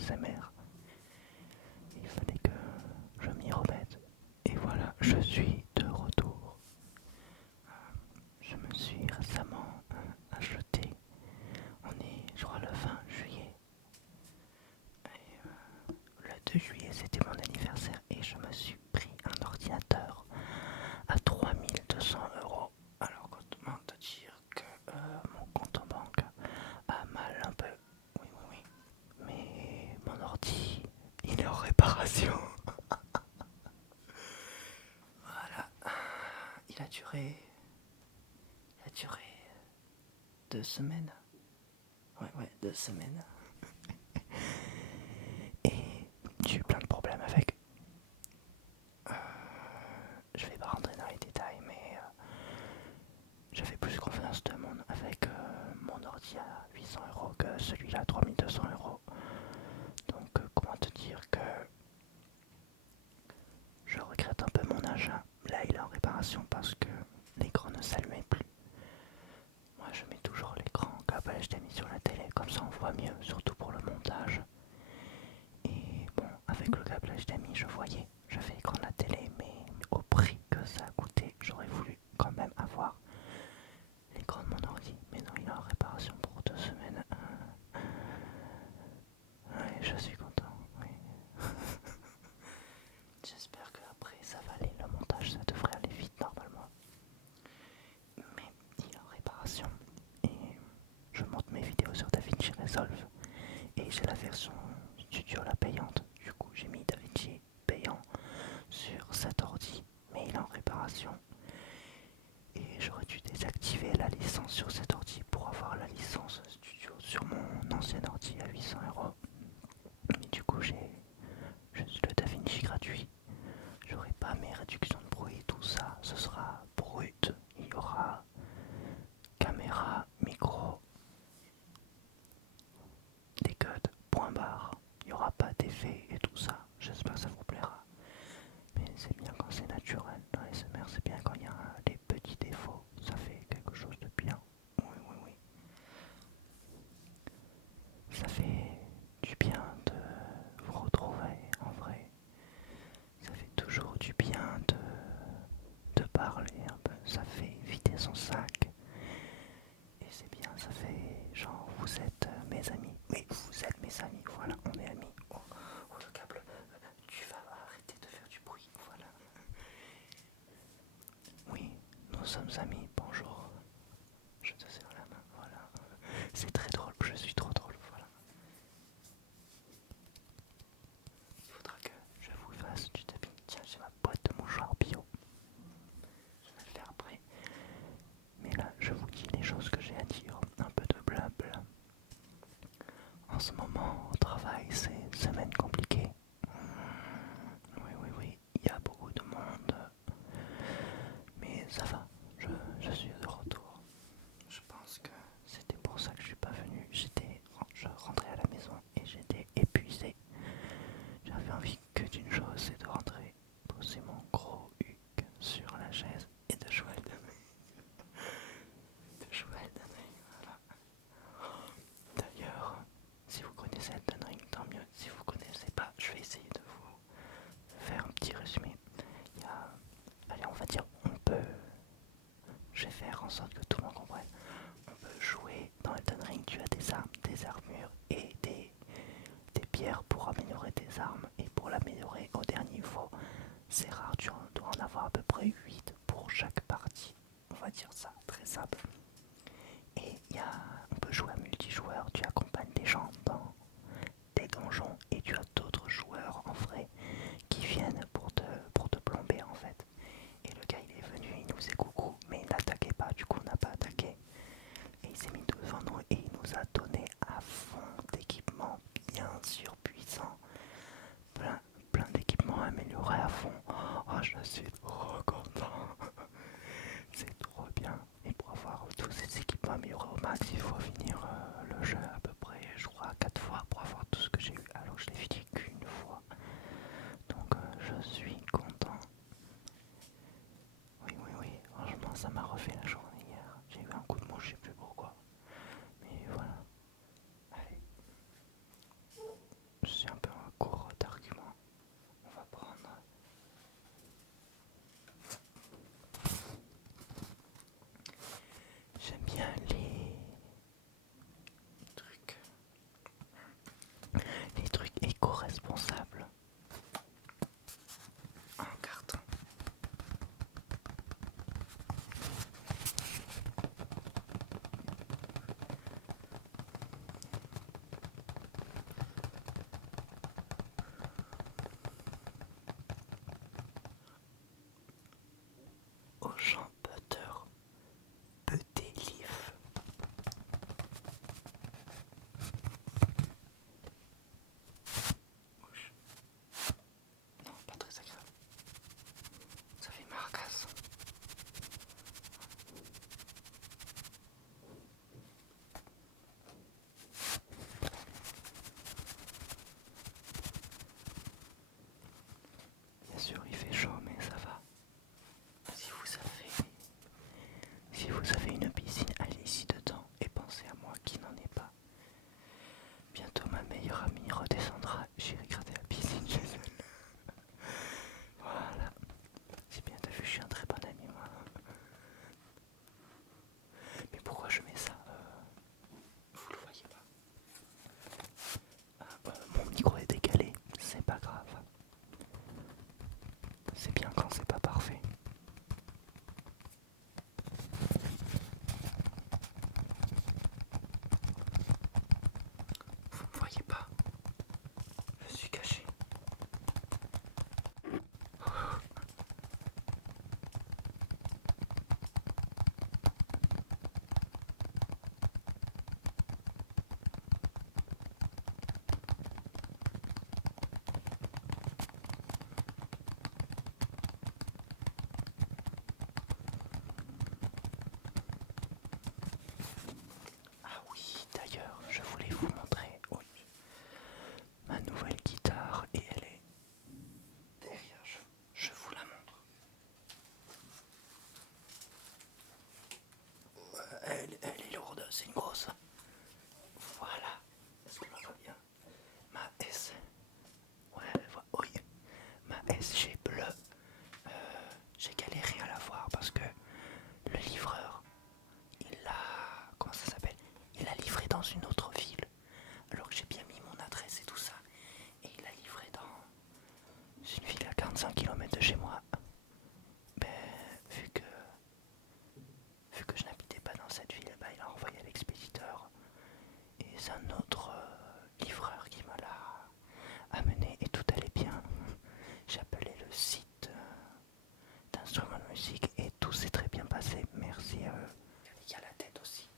ASMR. Il fallait que je m'y remette. Et voilà, je suis de retour. Je me suis récemment acheté, on est je crois le 20 juillet. Et, le 2 juillet c'était mon anniversaire et je me suis pris un ordinateur à 3200 euros. Alors comment te dire que mon compte en banque a mal un peu. Oui, oui, oui. Mais mon ordi, il est en réparation. Voilà. Il a duré 2 semaines. Ouais, ouais, 2 semaines. Et j'ai eu plein de problèmes avec. Euh, je vais pas rentrer dans les détails, mais j'avais plus confiance avec mon ordi à 800 € que celui-là à 3200 €. Donc, comment te dire que je regrette un peu mon achat. Là, il est en réparation parce que l'écran ne s'allumait plus. Moi, je mets toujours l'écran câble HDMI sur la télé, comme ça on voit mieux, surtout pour le montage. Et bon, avec le câble HDMI, j'avais écran de la télé, mais au prix que ça a coûté, j'aurais voulu quand même avoir l'écran de mon ordi. Mais non, il est en réparation pour 2 semaines. Ouais, je suis content, oui. J'espère qu'après ça va aller, le montage, ça devrait aller vite normalement. Mais il est en réparation. Et je monte mes vidéos sur DaVinci Resolve. Et j'ai la version studio, la payante. Du coup, j'ai mis DaVinci payant sur cet ordi, mais il est en réparation. Et j'aurais dû désactiver la licence sur cet ordi pour avoir la licence studio sur mon ancien ordi à 800 €. Mais du coup, j'ai juste le DaVinci gratuit. J'aurai pas mes réductions de bruit, tout ça. Ce sera brut. Il y aura caméra, micro, des codes, point barre. Il n'y aura pas d'effet et tout ça. J'espère que ça vous plaira. Mais c'est bien quand c'est naturel. Dans les SMR, c'est bien quand il y a des petits défauts. Ça fait quelque chose de bien. Oui, oui, oui. Ça fait du bien de vous retrouver en vrai. Ça fait toujours du bien de parler un peu. Ça fait vider son sac. Et c'est bien, ça fait genre vous êtes mes amis. Mais vous êtes mes amis, voilà, on est amis. Oh, oh le câble, tu vas arrêter de faire du bruit, voilà. Oui, nous sommes amis, bonjour. Je te serre la main, voilà. C'est très drôle, je suis trop drôle, voilà. Il faudra que je vous fasse du tapping. Tiens, j'ai ma boîte de mouchoirs bio. Je vais le faire après. Mais là, je vous dis les choses que j'ai à dire. Un peu de blabla. En ce moment, au travail, c'est une semaine compliquée. Oui, oui, oui, il y a beaucoup de monde. Mais ça va, je suis de retour. Je pense que c'était pour ça que je suis pas venu. Je rentrais à la maison et j'étais épuisé. J'avais envie que d'une chose, c'est de rentrer, poser mon gros huc sur la chaise et de jouer Elden Ring. De jouer Elden Ring, voilà. D'ailleurs, si vous connaissez Elden Ring, tant mieux. Si vous connaissez pas, je vais essayer de vous faire un petit résumé. Il y a, allez, on va dire, je vais faire en sorte que tout le monde comprenne. On peut jouer dans Elden Ring, tu as des armes, des armures et des pierres pour améliorer tes armes. Et pour l'améliorer au dernier niveau, c'est rare, tu dois en avoir à peu près 8 pour chaque partie. On va dire ça, très simple. Et on peut jouer à multijoueur, tu accompagnes des gens dans des donjons et tu as d'autres joueurs en vrai qui viennent pour te plomber en fait. Et le gars il est venu, il nous faisait coucou, mais il n'attaquait pas, du coup on n'a pas attaqué. Et il s'est mis devant nous et il nous a donné à fond d'équipements bien sûr puissants. Plein d'équipements améliorés à fond. Oh, je suis trop content. C'est trop bien. Et pour avoir tous ces équipements améliorés au max, il faut finir le jeu à peu près, je crois, 4 fois pour avoir tout ce que j'ai eu. Alors je l'ai fini qu'une fois. Donc je suis content. Oui, oui, oui. Franchement, ça m'a refait la journée hier. J'ai eu un coup de mou, je sais plus pourquoi. Mais voilà. Allez. dans une autre ville, alors que j'ai bien mis mon adresse et tout ça. Et il a livré dans une ville à 45 km de chez moi. Ben, vu que, vu que je n'habitais pas dans cette ville, ben, il a envoyé à l'expéditeur. Et c'est un autre livreur qui me l'a amené et tout allait bien. J'ai appelé le site d'instruments de musique et tout s'est très bien passé. Merci à eux. Il y a la tête aussi.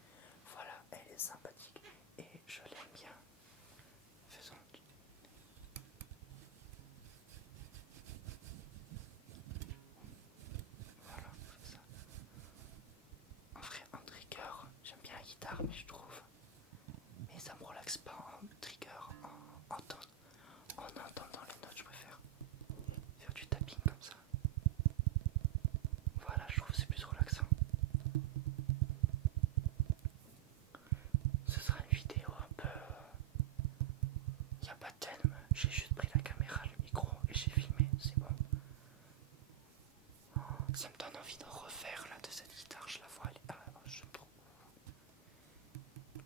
Voilà, elle est sympathique et je l'aime bien. Faisons. Voilà, c'est ça. En vrai, en trigger, j'aime bien la guitare, mais je trouve. Mais ça me relaxe pas en trigger, en entendant les notes, je préfère faire du tapping comme ça. Voilà, je trouve que c'est plus relaxant. Ce sera une vidéo un peu. Il n'y a pas de thème, j'ai juste pris la caméra, le micro et j'ai filmé, c'est bon. Ça me donne envie d'en refaire là de cette guitare, je la vois.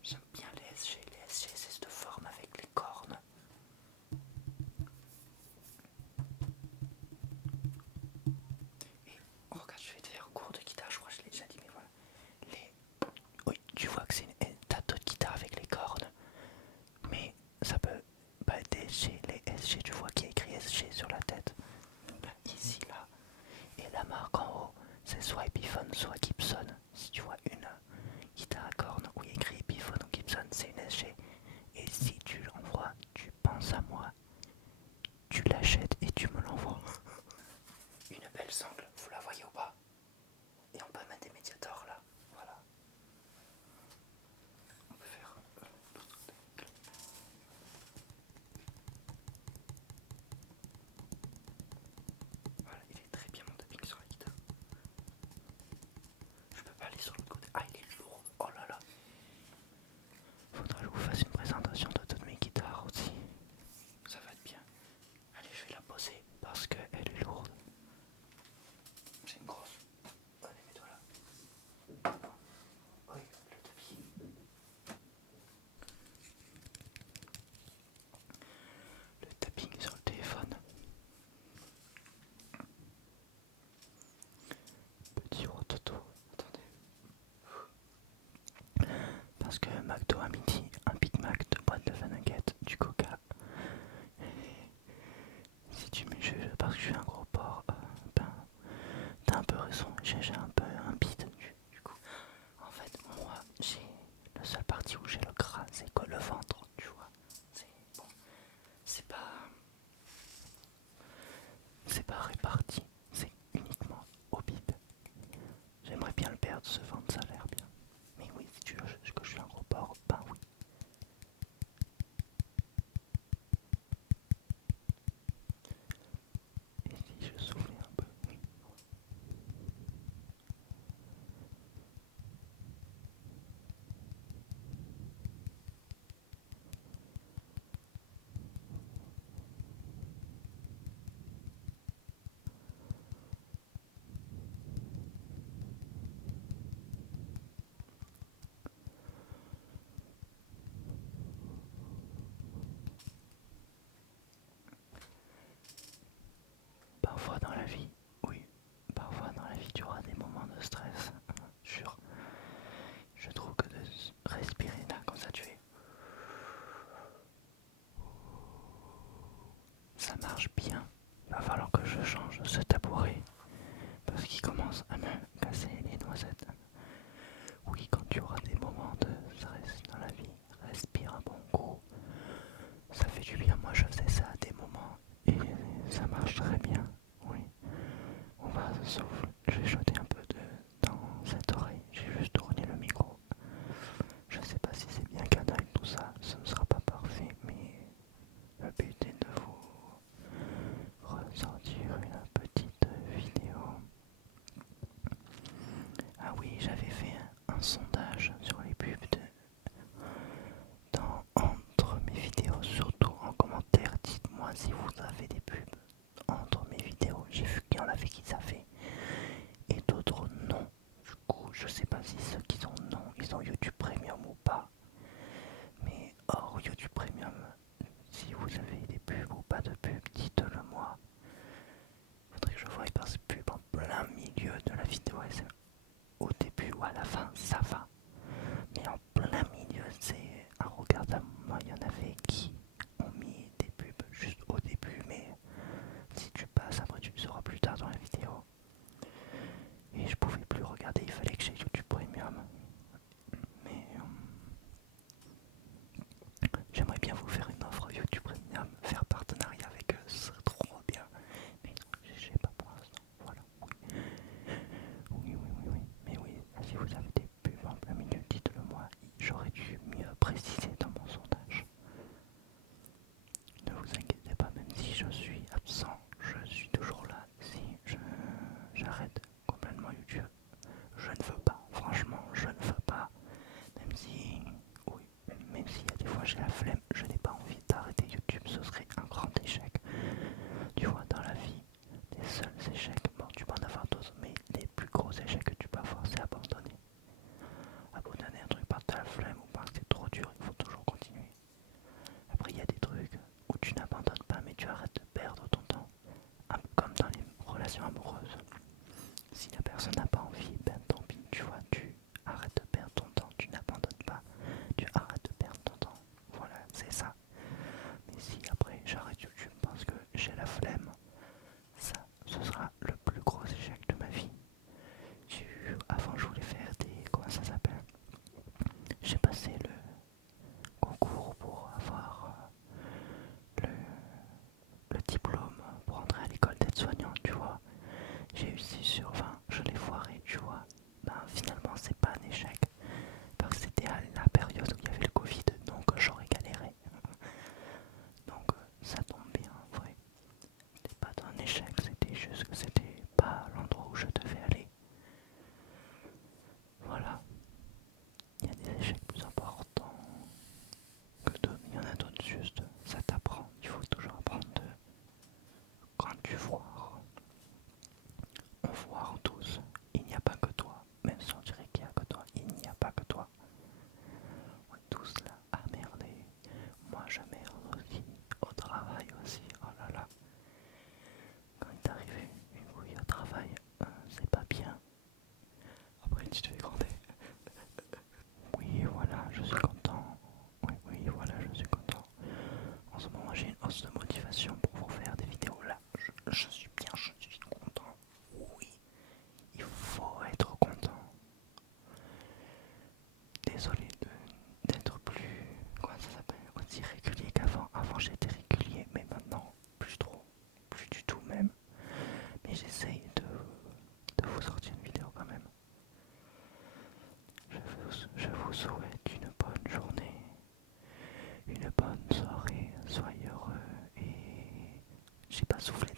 J'aime bien les SG. Les SG, c'est cette forme avec les cornes. Et oh, regarde, je vais te faire un cours de guitare, je crois que je l'ai déjà dit, mais voilà. Oui, tu vois que c'est une tas de guitare avec les cornes, mais ça peut pas être des SG. Les SG, tu vois qu'il y a écrit SG sur la tête. Ben, ici, là. Et la marque en haut, c'est soit Epiphone, soit Gibson. Si tu vois une guitare à cornes où il y a écrit Epiphone ou Gibson, c'est une SG. Et si tu l'envoies, tu penses à moi, tu l'achètes et tu me l'envoies. Une belle sangle, vous la voyez ou pas? Et on peut mettre des médiators là, voilà. On peut faire l'autre côté. Voilà, il est très bien mon tapping sur la guitare. Je peux pas aller sur l'autre côté. Ah, il est lourd, oh là là. Faudra que je vous fasse une présentation de toutes mes guitares aussi. Ça va être bien. Allez, je vais la poser parce qu'elle est lourde. C'est une grosse. Allez, mets-toi là. Oui, le tapis. Le tapping sur le téléphone. Petit rototo. Attendez. Parce que McDo à midi, un Big Mac, 2 boîtes de nuggets, du coca. Si tu me juges parce que je suis un gros porc, ben, t'as un peu raison, j'ai un peu un bide du coup. En fait, moi, j'ai la seule partie où j'ai le gras, c'est que le ventre, tu vois. C'est bon, c'est pas réparti, c'est uniquement au bide. J'aimerais bien le perdre, ce ventre, ça a l'air bien. Mais oui, si tu veux que je suis un gros porc, ben oui. Et si je soufflais un peu, oui. Parfois dans la vie, oui, parfois dans la vie tu auras des moments de stress, jure. Je trouve que de respirer là, comme ça tu fais, ça marche bien. Va falloir que je change ce tabouret parce qu'il commence à me casser les noisettes. Oui, quand tu auras des moments de stress dans la vie, respire un bon coup. Ça fait du bien, moi je faisais ça à des moments et ça marche très bien. Oui, on va souffler. Je vais jeter un peu dans cette oreille. J'ai juste tourné le micro. Je sais pas si c'est bien cadré avec tout ça. Ce ne sera pas parfait, mais le but est de vous ressortir une petite vidéo. Ah oui, j'avais fait un sondage sur les pubs entre mes vidéos, surtout en commentaire. Dites-moi si vous avez des pubs entre mes vidéos. J'ai vu qu'il y en avait qui savaient et d'autres non. Du coup, je sais pas si ceux qui ont non, ils ont YouTube Premium ou pas. vous avez des pubs ou pas de pubs, dites-le moi. Faudrait que je voie par ces pubs en plein milieu de la vidéo ASMR. Au début ou à la fin, ça va. Mais en plein milieu, c'est un regardable. Moi, il y en avait qui ont mis des pubs juste au début, mais si tu passes, après tu le sauras plus tard dans la vidéo. Et je pouvais plus regarder, il fallait que j'ai YouTube Premium. Mais j'aimerais bien vous faire une offre YouTube Premium, faire partenariat avec eux, ce serait trop bien. Mais non, j'ai pas pour l'instant. Voilà. Oui. Mais oui, si vous avez des pubs en plein milieu, dites-le moi. J'aurais dû mieux préciser dans mon sondage. Ne vous inquiétez pas, même si je suis absent, je suis toujours là. Si j'arrête complètement YouTube, je ne veux pas. Franchement, je ne veux pas. Même si, oui, même s'il y a des fois j'ai la flemme, je n'ai pas envie d'arrêter YouTube, ce serait un grand échec. Tu vois, dans la vie, les seuls échecs, bon, tu peux en avoir d'autres, mais les plus gros échecs que tu peux avoir, c'est abandonner. Abandonner un truc par ta flemme ou parce que c'est trop dur, il faut toujours continuer. Après, il y a des trucs où tu n'abandonnes pas, mais tu arrêtes de perdre ton temps. Un peu comme dans les relations amoureuses. Si la personne n'a pas envie, ben tant pis, tu vois, tu arrêtes de perdre ton temps, tu n'abandonnes pas, tu arrêtes de perdre ton temps. Voilà, c'est ça. Mais si après j'arrête YouTube parce que j'ai la flemme, ça, ce sera le plus gros échec de ma vie. Avant, je voulais faire des... Comment ça s'appelle? J'ai passé le concours pour avoir le diplôme pour entrer à l'école d'aide-soignant, tu vois. J'ai eu 6 sur 20, je l'ai foiré, tu vois. Ben, finalement, c'est pas un échec. Parce que c'était à la période où il y avait le Covid, donc j'aurais galéré. Donc ça tombe bien, en vrai. C'était pas un échec, c'était juste que c'était pas l'endroit où je devais aller. Voilà. Il y a des échecs plus importants que d'autres. Il y en a d'autres juste, ça t'apprend. Il faut toujours apprendre de quand tu foires. On foire tous. Il n'y a pas que toi. Même si on dirait qu'il n'y a que toi, il n'y a pas que toi. On est tous là à merder. Moi je merde aussi. Au travail aussi. Oh là là. Quand il t'arrive une couille au travail, c'est pas bien. Après tu te fais gronder. Oui voilà, je suis content. Oui voilà, je suis content. En ce moment j'ai une hausse de motivation pour vous faire des vidéos là. Je suis bien, je suis content. Oui, il faut être content. Désolé d'être plus, comment ça s'appelle, aussi régulier qu'avant. Avant j'étais régulier, mais maintenant plus trop, plus du tout même. Mais j'essaye de vous sortir une vidéo quand même. Je vous souhaite une bonne journée, une bonne soirée, soyez heureux et j'ai pas soufflé